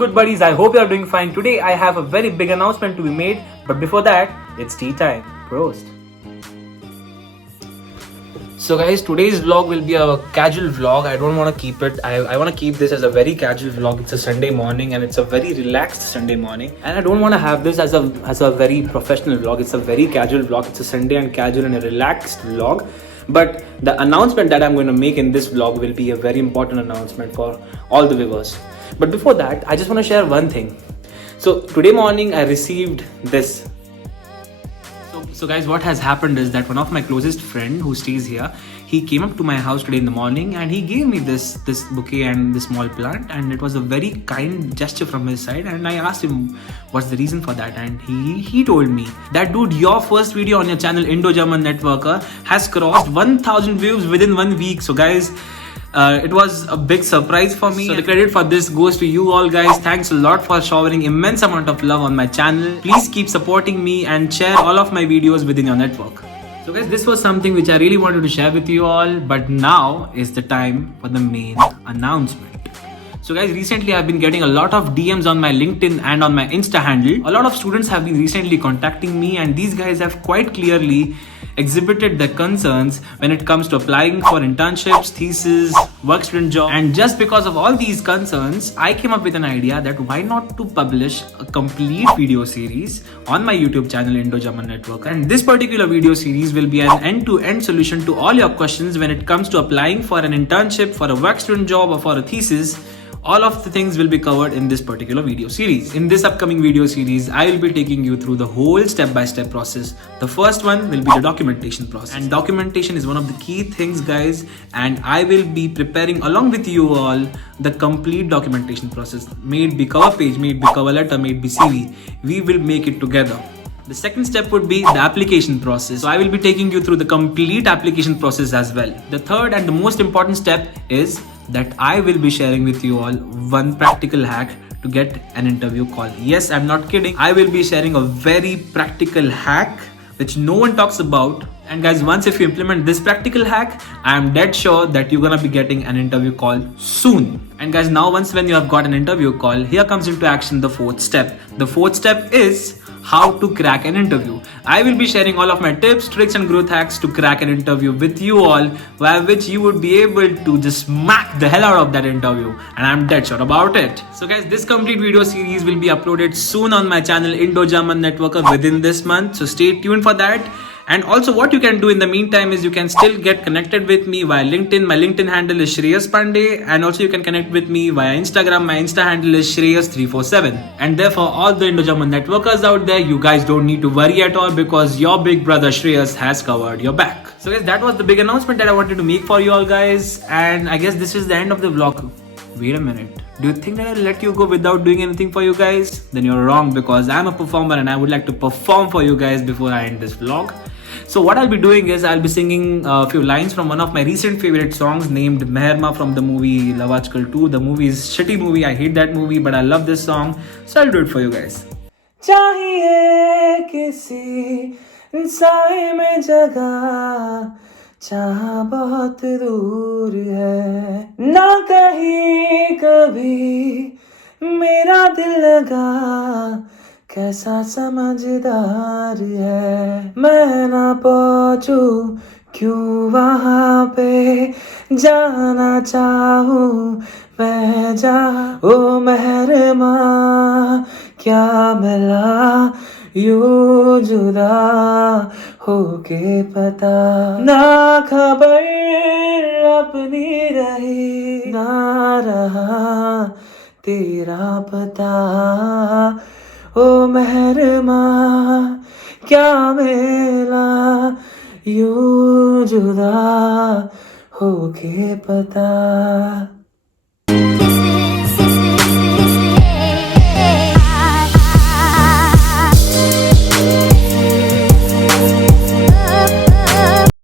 good buddies? I hope you are doing fine. Today I have a very big announcement to be made, but before that, it's tea time. Prost. So guys, today's vlog will be a casual vlog. I don't want to keep it. I want to keep this as a very casual vlog. It's a Sunday morning and it's a very relaxed Sunday morning. And I don't want to have this as a very professional vlog. It's a very casual vlog. It's a Sunday and casual and a relaxed vlog. But the announcement that I'm going to make in this vlog will be a very important announcement for all the viewers. But before that, I just want to share one thing. So today morning I received this. So guys, what has happened is that one of my closest friend who stays here, he came up to my house today in the morning and he gave me this bouquet and this small plant, and it was a very kind gesture from his side. And I asked him what's the reason for that, and he told me that, dude, your first video on your channel Indo-German Networker has crossed 1000 views within 1 week. So guys, it was a big surprise for me. So the credit for this goes to you all guys. Thanks a lot for showering immense amount of love on my channel. Please keep supporting me and share all of my videos within your network. So guys, this was something which I really wanted to share with you all, but now is the time for the main announcement. So guys, recently I've been getting a lot of DMs on my LinkedIn and on my Insta handle. A lot of students have been recently contacting me, and these guys have quite clearly exhibited their concerns when it comes to applying for internships, thesis, work student job. And just because of all these concerns, I came up with an idea that why not to publish a complete video series on my YouTube channel Indo-German Network. And this particular video series will be an end-to-end solution to all your questions when it comes to applying for an internship, for a work student job, or for a thesis. All of the things will be covered in this particular video series. In this upcoming video series, I will be taking you through the whole step-by-step process. The first one will be the documentation process. And documentation is one of the key things, guys. And I will be preparing along with you all the complete documentation process. May it be cover page, may it be cover letter, may it be CV. We will make it together. The second step would be the application process. So I will be taking you through the complete application process as well. The third and the most important step is that I will be sharing with you all one practical hack to get an interview call. Yes, I'm not kidding. I will be sharing a very practical hack which no one talks about. And guys, once if you implement this practical hack, I am dead sure that you're gonna be getting an interview call soon. And guys, now once when you have got an interview call, here comes into action the fourth step. The fourth step is how to crack an interview. I will be sharing all of my tips, tricks and growth hacks to crack an interview with you all, via which you would be able to just smack the hell out of that interview, and I'm dead sure about it. So guys, this complete video series will be uploaded soon on my channel Indo-German Networker within this month, so stay tuned for that. And also what you can do in the meantime is you can still get connected with me via LinkedIn. My LinkedIn handle is Shreyas Pandey, and also you can connect with me via Instagram. My Insta handle is Shreyas347. And therefore all the Indo-German networkers out there, you guys don't need to worry at all because your big brother Shreyas has covered your back. So guys, that was the big announcement that I wanted to make for you all guys, and I guess this is the end of the vlog. Wait a minute. Do you think that I'll let you go without doing anything for you guys? Then you're wrong, because I'm a performer and I would like to perform for you guys before I end this vlog. So what I'll be doing is I'll be singing a few lines from one of my recent favorite songs named Meherma from the movie Love Aajkal 2. The movie is a shitty movie. I hate that movie, but I love this song. So I'll do it for you guys. चाहिए किसी साए में जगह जहाँ बहुत दूर है, ना कहीं कभी मेरा दिल लगा, कैसा समझदार है, मैं ना पहुँचूं क्यों वहाँ पे, जाना चाहूँ मैं जहाँ। ओ मेहरमा क्या मिला यूं जुदा होके पता, ना खबर अपनी रही, ना रहा तेरा पता। ओ मेहरमा क्या मिला यूं जुदा होके पता।